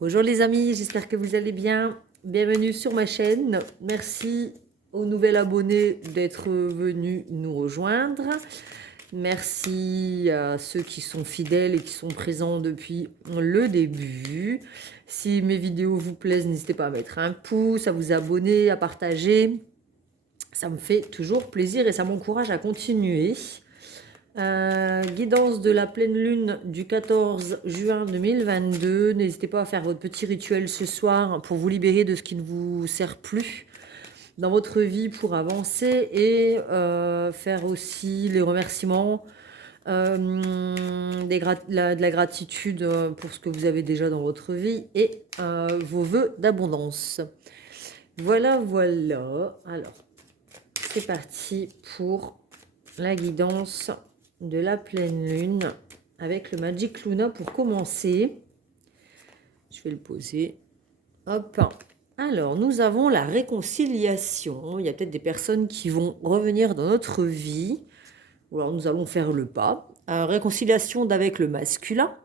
Bonjour les amis, j'espère que vous allez bien. Bienvenue sur ma chaîne. Merci aux nouveaux abonnés d'être venus nous rejoindre. Merci à ceux qui sont fidèles et qui sont présents depuis le début. Si mes vidéos vous plaisent, n'hésitez pas à mettre un pouce, à vous abonner, à partager. Ça me fait toujours plaisir et ça m'encourage à continuer. Guidance de la pleine lune du 14 juin 2022. N'hésitez pas à faire votre petit rituel ce soir pour vous libérer de ce qui ne vous sert plus dans votre vie pour avancer et faire aussi les remerciements, de la gratitude pour ce que vous avez déjà dans votre vie et vos vœux d'abondance. Voilà, voilà. Alors, c'est parti pour la guidance de la pleine lune avec le Magic Luna pour commencer. Je vais le poser. Hop. Alors, nous avons la réconciliation. Il y a peut-être des personnes qui vont revenir dans notre vie. Ou alors, nous allons faire le pas. Réconciliation avec le masculin.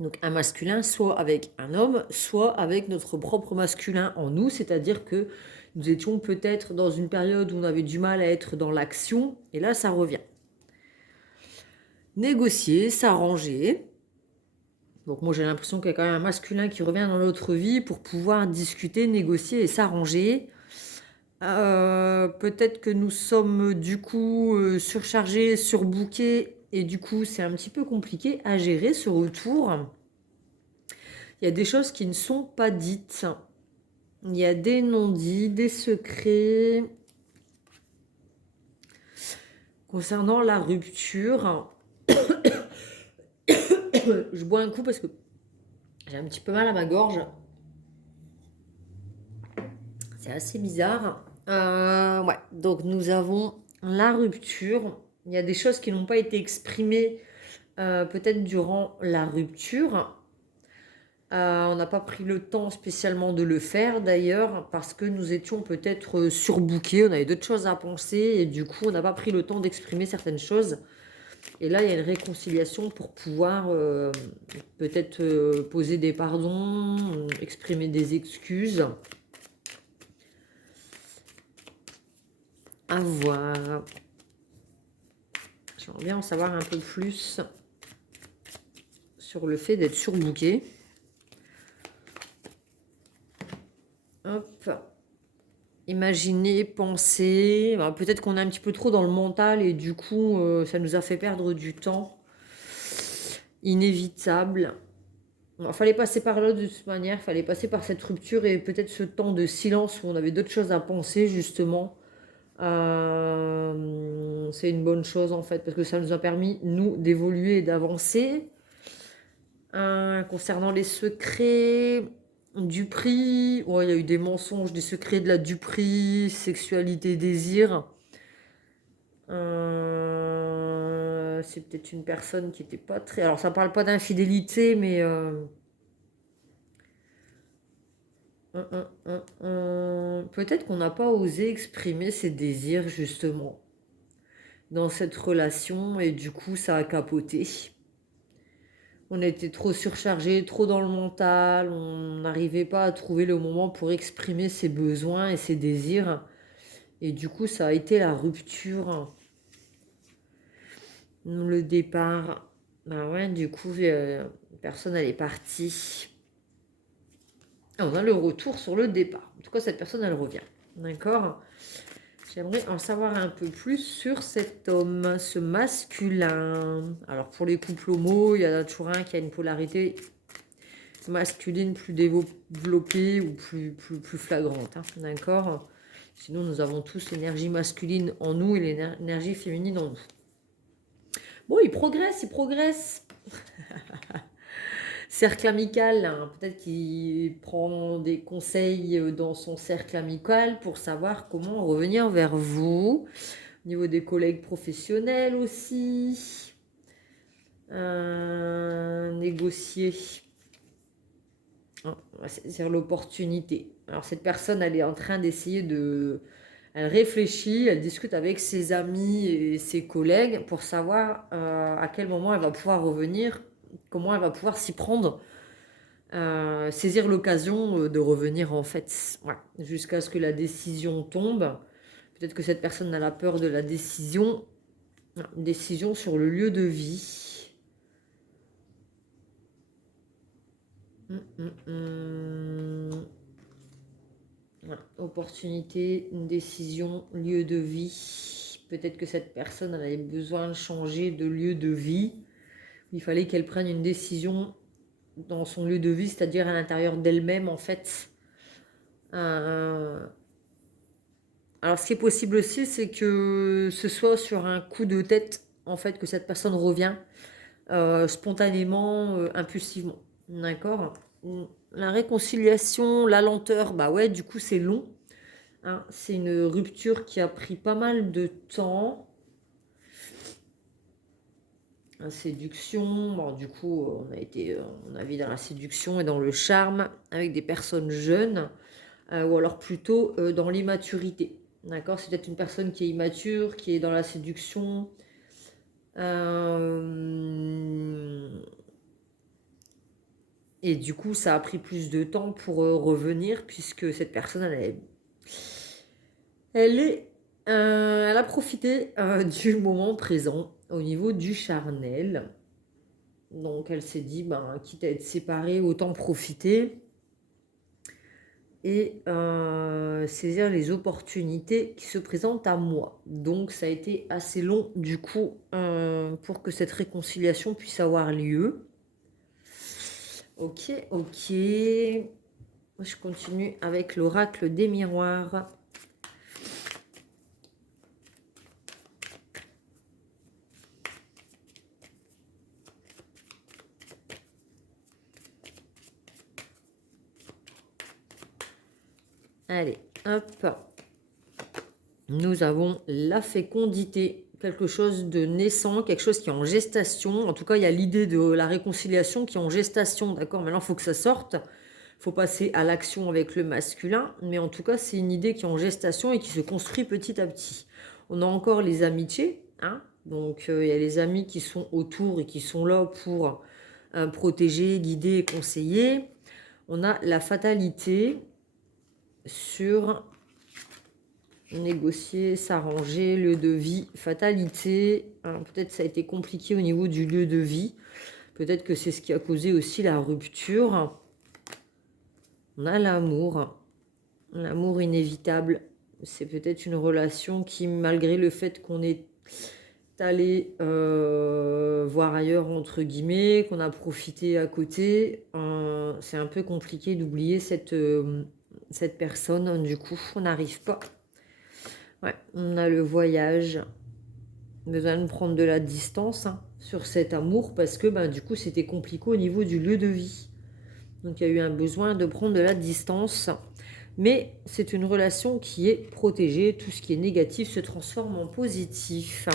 Donc, un masculin, soit avec un homme, soit avec notre propre masculin en nous. C'est-à-dire que nous étions peut-être dans une période où on avait du mal à être dans l'action. Et là, ça revient. Négocier, s'arranger. Donc moi j'ai l'impression qu'il y a quand même un masculin qui revient dans notre vie pour pouvoir discuter, négocier et s'arranger. Peut-être que nous sommes du coup surchargés, surbookés et du coup c'est un petit peu compliqué à gérer ce retour. Il y a des choses qui ne sont pas dites. Il y a des non-dits, des secrets. Concernant la rupture, je bois un coup parce que j'ai un petit peu mal à ma gorge. C'est assez bizarre. Ouais, donc nous avons la rupture. Il y a des choses qui n'ont pas été exprimées peut-être durant la rupture. On n'a pas pris le temps spécialement de le faire d'ailleurs parce que nous étions peut-être surbookés, on avait d'autres choses à penser et du coup on n'a pas pris le temps d'exprimer certaines choses. Et là il y a une réconciliation pour pouvoir peut-être poser des pardons, exprimer des excuses. À voir. J'aimerais bien en savoir un peu plus sur le fait d'être surbooké. Hop. Imaginer, penser. Ben, peut-être qu'on est un petit peu trop dans le mental et du coup, ça nous a fait perdre du temps. Inévitable. Il fallait passer par là de toute manière. Il fallait passer par cette rupture et peut-être ce temps de silence où on avait d'autres choses à penser justement. C'est une bonne chose en fait parce que ça nous a permis nous d'évoluer et d'avancer. Concernant les secrets du prix, ouais, il y a eu des mensonges, des secrets de la duperie, sexualité, désir. C'est peut-être une personne qui n'était pas très... Alors ça parle pas d'infidélité, mais peut-être qu'on n'a pas osé exprimer ses désirs justement dans cette relation et du coup ça a capoté. On était trop surchargé, trop dans le mental, on n'arrivait pas à trouver le moment pour exprimer ses besoins et ses désirs. Et du coup, ça a été la rupture, le départ. Ben ouais, du coup, personne elle est partie. Et on a le retour sur le départ. En tout cas, cette personne, elle revient. D'accord? J'aimerais en savoir un peu plus sur cet homme, ce masculin. Alors, pour les couples homo, il y en a toujours un qui a une polarité masculine plus développée ou plus flagrante. Hein, d'accord? Sinon, nous avons tous l'énergie masculine en nous et l'énergie féminine en nous. Bon, il progresse, il progresse. Cercle amical, hein, peut-être qu'il prend des conseils dans son cercle amical pour savoir comment revenir vers vous. Au niveau des collègues professionnels aussi. Négocier. C'est l'opportunité. Alors cette personne, elle est en train d'essayer de... Elle réfléchit, elle discute avec ses amis et ses collègues pour savoir à quel moment elle va pouvoir revenir, comment elle va pouvoir s'y prendre saisir l'occasion de revenir en fait, voilà, jusqu'à ce que la décision tombe. Peut-être que cette personne a la peur de la décision. Une décision sur le lieu de vie. Voilà. Opportunité, une décision, lieu de vie. Peut-être que cette personne avait besoin de changer de lieu de vie. Il fallait qu'elle prenne une décision dans son lieu de vie, c'est-à-dire à l'intérieur d'elle-même en fait. Alors ce qui est possible aussi, c'est que ce soit sur un coup de tête en fait que cette personne revient spontanément, impulsivement. D'accord. La réconciliation, la lenteur, bah ouais, du coup c'est long. Hein, c'est une rupture qui a pris pas mal de temps. La séduction, bon, du coup, on a vu dans la séduction et dans le charme avec des personnes jeunes, ou alors plutôt dans l'immaturité. D'accord, c'est peut-être une personne qui est immature, qui est dans la séduction. Et du coup, ça a pris plus de temps pour revenir, puisque cette personne, elle a profité du moment présent au niveau du charnel. Donc elle s'est dit, ben, quitte à être séparée, autant profiter et saisir les opportunités qui se présentent à moi. Donc ça a été assez long du coup pour que cette réconciliation puisse avoir lieu. Ok, ok. Je continue avec l'oracle des miroirs. Allez, hop. Nous avons la fécondité, quelque chose de naissant, quelque chose qui est en gestation. En tout cas, il y a l'idée de la réconciliation qui est en gestation, d'accord? Maintenant, il faut que ça sorte. Il faut passer à l'action avec le masculin. Mais en tout cas, c'est une idée qui est en gestation et qui se construit petit à petit. On a encore les amitiés, hein? Donc, il y a les amis qui sont autour et qui sont là pour protéger, guider et conseiller. On a la fatalité sur négocier, s'arranger, lieu de vie, fatalité. Peut-être ça a été compliqué au niveau du lieu de vie. Peut-être que c'est ce qui a causé aussi la rupture. On a l'amour. L'amour inévitable. C'est peut-être une relation qui, malgré le fait qu'on est allé voir ailleurs, entre guillemets, qu'on a profité à côté, c'est un peu compliqué d'oublier cette personne. Du coup, on n'arrive pas. Ouais, on a le voyage. Besoin de prendre de la distance sur cet amour parce que du coup, c'était compliqué au niveau du lieu de vie. Donc, il y a eu un besoin de prendre de la distance. Mais c'est une relation qui est protégée. Tout ce qui est négatif se transforme en positif.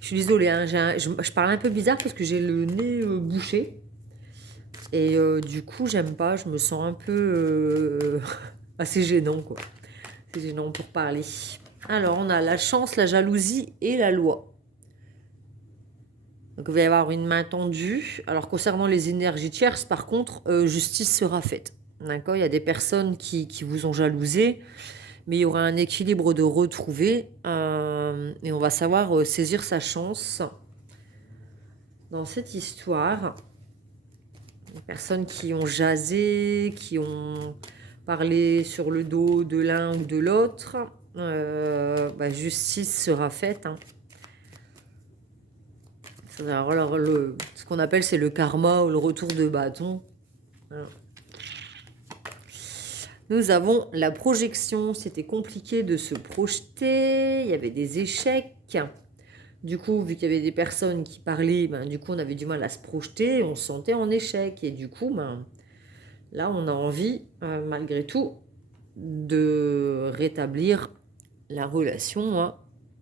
Je suis désolée, hein, je parle un peu bizarre parce que j'ai le nez bouché. Et du coup, j'aime pas. Je me sens un peu assez gênant, quoi. C'est gênant pour parler. Alors, on a la chance, la jalousie et la loi. Donc, il va y avoir une main tendue. Alors, concernant les énergies tierces, par contre, justice sera faite. D'accord? Il y a des personnes qui vous ont jalousé, mais il y aura un équilibre de retrouver. Et on va savoir saisir sa chance dans cette histoire. Les personnes qui ont jasé, qui ont parlé sur le dos de l'un ou de l'autre, justice sera faite. Alors, ce qu'on appelle, c'est le karma ou le retour de bâton. Nous avons la projection. C'était compliqué de se projeter. Il y avait des échecs. Du coup, vu qu'il y avait des personnes qui parlaient, du coup, on avait du mal à se projeter. On se sentait en échec. Et du coup, là, on a envie, malgré tout, de rétablir la relation.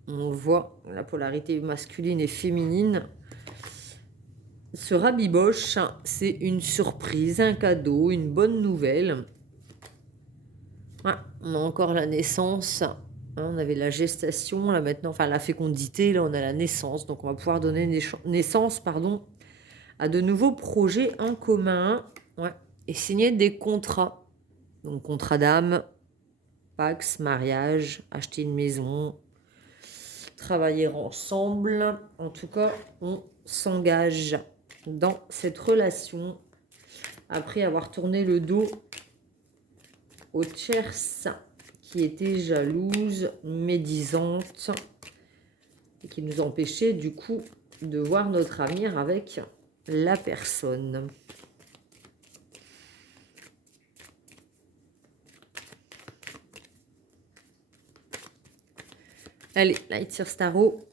On voit la polarité masculine et féminine se rabiboche. C'est une surprise, un cadeau, une bonne nouvelle. On a encore la naissance Hein, on avait la gestation, là maintenant, enfin la fécondité, là on a la naissance. Donc on va pouvoir donner naissance, pardon, à de nouveaux projets en commun. Ouais. Et signer des contrats. Donc contrat d'âme, pax, mariage, acheter une maison, travailler ensemble. En tout cas, on s'engage dans cette relation après avoir tourné le dos aux tierces qui étaient jalouses, médisantes et qui nous empêchaient du coup de voir notre avenir avec la personne. Allez, Light Tarot.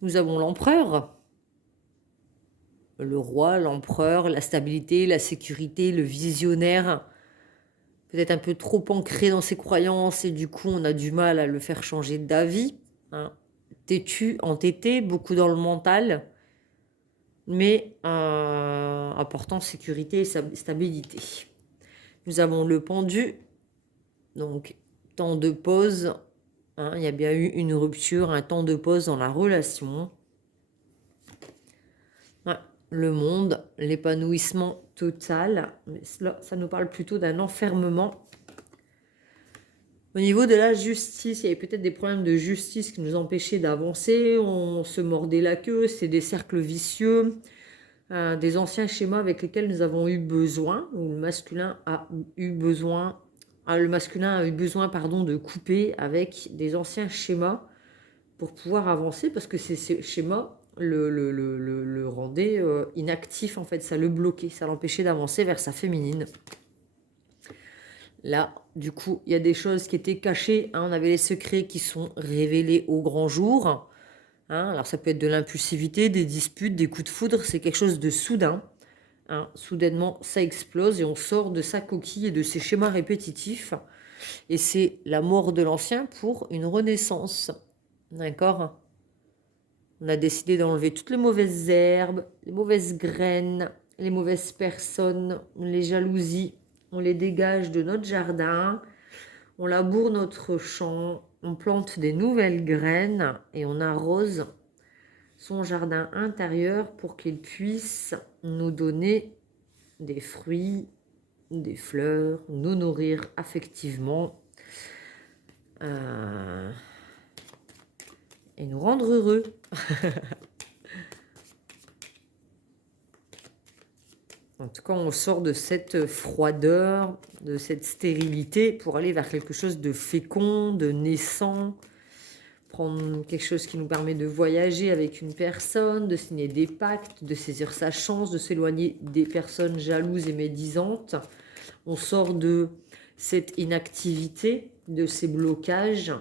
Nous avons l'empereur. Le roi, l'empereur, la stabilité, la sécurité, le visionnaire. Peut-être un peu trop ancré dans ses croyances et du coup on a du mal à le faire changer d'avis. Hein. Têtu, entêté, beaucoup dans le mental, mais apportant sécurité et stabilité. Nous avons le pendu, donc temps de pause. Hein, il y a bien eu une rupture, un temps de pause dans la relation. Ouais, le monde, l'épanouissement total. Mais là, ça nous parle plutôt d'un enfermement. Au niveau de la justice, il y avait peut-être des problèmes de justice qui nous empêchaient d'avancer. On se mordait la queue, c'est des cercles vicieux. Des anciens schémas avec lesquels nous avons eu besoin, où le masculin a eu besoin, pardon, de couper avec des anciens schémas pour pouvoir avancer, parce que ces schémas le rendaient inactif, en fait, ça le bloquait, ça l'empêchait d'avancer vers sa féminine. Là, du coup, il y a des choses qui étaient cachées, hein, on avait les secrets qui sont révélés au grand jour. Hein, alors ça peut être de l'impulsivité, des disputes, des coups de foudre, c'est quelque chose de soudain. Hein, soudainement, ça explose et on sort de sa coquille et de ses schémas répétitifs. Et c'est la mort de l'ancien pour une renaissance. D'accord? On a décidé d'enlever toutes les mauvaises herbes, les mauvaises graines, les mauvaises personnes, les jalousies. On les dégage de notre jardin. On laboure notre champ. On plante des nouvelles graines et on arrose son jardin intérieur pour qu'il puisse nous donner des fruits, des fleurs, nous nourrir affectivement et nous rendre heureux. En tout cas, on sort de cette froideur, de cette stérilité pour aller vers quelque chose de fécond, de naissant, prendre quelque chose qui nous permet de voyager avec une personne, de signer des pactes, de saisir sa chance, de s'éloigner des personnes jalouses et médisantes. On sort de cette inactivité, de ces blocages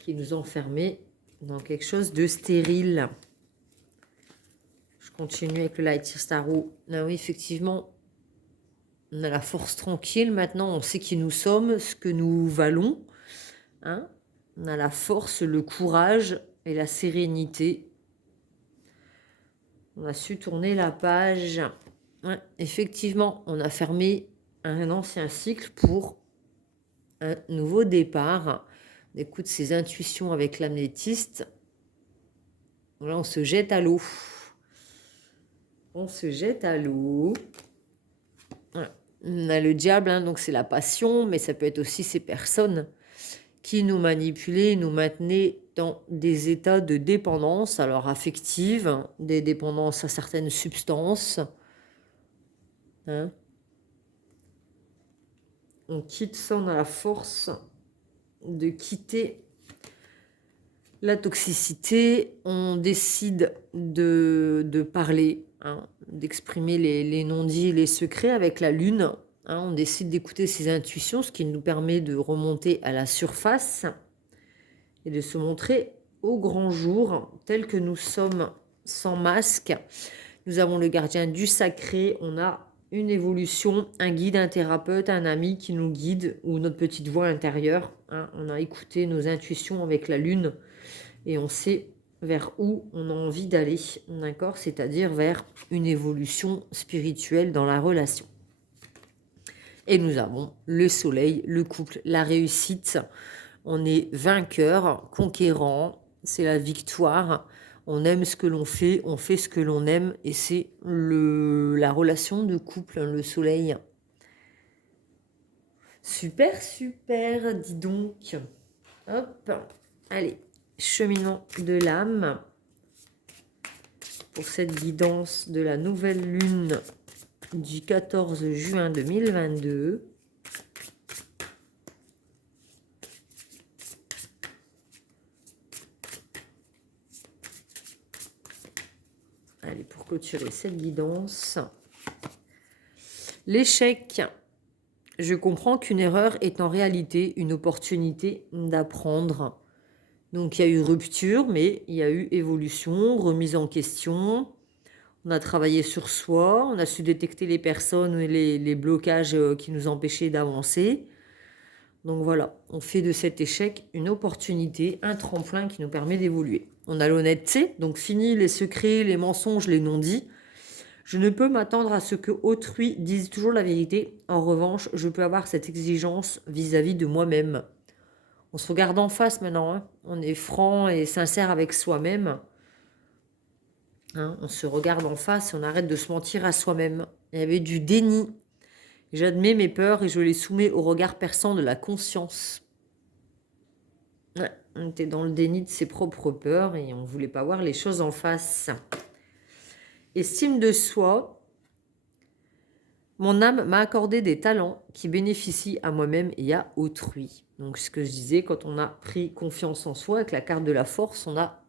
qui nous enfermaient dans quelque chose de stérile. Je continue avec le Light Tarot. Ah oui, effectivement, on a la force tranquille. Maintenant, on sait qui nous sommes, ce que nous valons. Hein, on a la force, le courage et la sérénité. On a su tourner la page. Ouais, effectivement, on a fermé un ancien cycle pour un nouveau départ. On écoute ses intuitions avec l'amnéthyste. Là, on se jette à l'eau. On se jette à l'eau. Ouais. On a le diable, hein, donc c'est la passion, mais ça peut être aussi ces personnes qui nous manipulaient, nous maintenaient dans des états de dépendance, alors affective, des dépendances à certaines substances. Hein. On quitte ça, on a la force de quitter la toxicité, on décide de parler, hein, d'exprimer les non-dits et les secrets avec la lune. Hein, on décide d'écouter ses intuitions, ce qui nous permet de remonter à la surface et de se montrer au grand jour, tel que nous sommes, sans masque. Nous avons le gardien du sacré, on a une évolution, un guide, un thérapeute, un ami qui nous guide, ou notre petite voix intérieure. Hein, on a écouté nos intuitions avec la lune et on sait vers où on a envie d'aller, d'accord? C'est-à-dire vers une évolution spirituelle dans la relation. Et nous avons le soleil, le couple, la réussite. On est vainqueur, conquérant, c'est la victoire. On aime ce que l'on fait, on fait ce que l'on aime. Et c'est la relation de couple, le soleil. Super, super, dis donc. Hop, allez, cheminement de l'âme pour cette guidance de la nouvelle lune du 14 juin 2022. Allez, pour clôturer cette guidance. L'échec. Je comprends qu'une erreur est en réalité une opportunité d'apprendre. Donc il y a eu rupture, mais il y a eu évolution, remise en question. On a travaillé sur soi, on a su détecter les personnes et les blocages qui nous empêchaient d'avancer. Donc voilà, on fait de cet échec une opportunité, un tremplin qui nous permet d'évoluer. On a l'honnêteté, donc fini les secrets, les mensonges, les non-dits. Je ne peux m'attendre à ce que autrui dise toujours la vérité. En revanche, je peux avoir cette exigence vis-à-vis de moi-même. On se regarde en face maintenant, hein. On est franc et sincère avec soi-même. Hein, on se regarde en face et on arrête de se mentir à soi-même. Il y avait du déni. J'admets mes peurs et je les soumets au regard perçant de la conscience. Ouais, on était dans le déni de ses propres peurs et on ne voulait pas voir les choses en face. Estime de soi. Mon âme m'a accordé des talents qui bénéficient à moi-même et à autrui. Donc ce que je disais, quand on a pris confiance en soi, avec la carte de la force, on a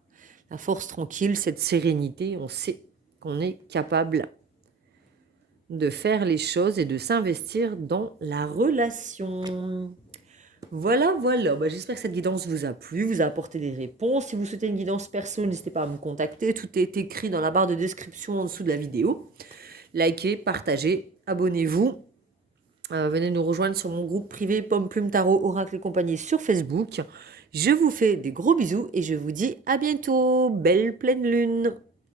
la force tranquille, cette sérénité, on sait qu'on est capable de faire les choses et de s'investir dans la relation. Voilà, voilà. Bah, j'espère que cette guidance vous a plu, vous a apporté des réponses. Si vous souhaitez une guidance perso, n'hésitez pas à me contacter. Tout est écrit dans la barre de description en dessous de la vidéo. Likez, partagez, abonnez-vous. Venez nous rejoindre sur mon groupe privé Pomme Plume Tarot Oracle et compagnie sur Facebook. Je vous fais des gros bisous et je vous dis à bientôt. Belle pleine lune.